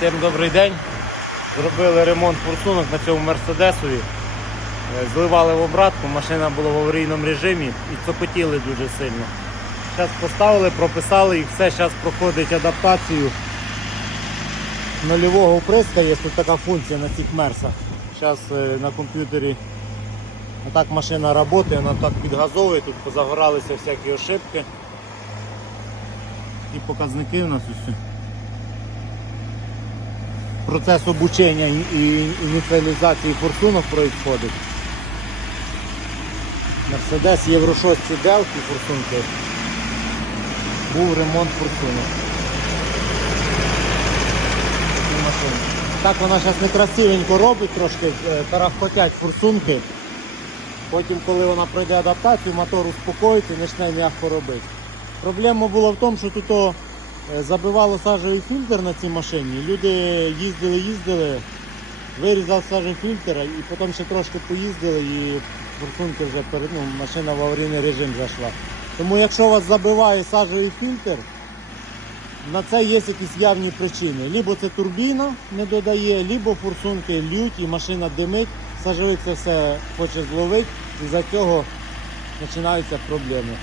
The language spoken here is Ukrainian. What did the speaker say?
Всім добрий день. Зробили ремонт форсунок на цьому Мерседесові. Е, Зливали в обратку, машина була в аварійному режимі і цокотіли дуже сильно. Зараз поставили, прописали і все, зараз проходить адаптацію нульового вприска. Є тут така функція на цих мерсах. Зараз на комп'ютері так машина працює, вона так підгазовує, тут позагоралися всякі ошибки. І показники у нас усі. Процес обучення і ініціалізації форсунок происходить. Мерседес Євро 6 сіделки форсунки. Був ремонт форсунок. Так вона зараз некрасивенько робить, трошки е, тарахкотять форсунки. Потім, коли вона пройде адаптацію, мотор успокоїться і почне м'яко робити. Проблема була в тому, що тут забивало сажевий фільтр на цій машині. Люди їздили, їздили, вирізав сажевий фільтр і потім ще трошки поїздили і форсунки вже ну, машина в аварійний режим зайшла. Тому якщо вас забиває сажевий фільтр, на це є якісь явні причини. Либо це турбіна не додає, либо форсунки лють і машина димить, сажовик це все хоче зловити, і за цього починаються проблеми.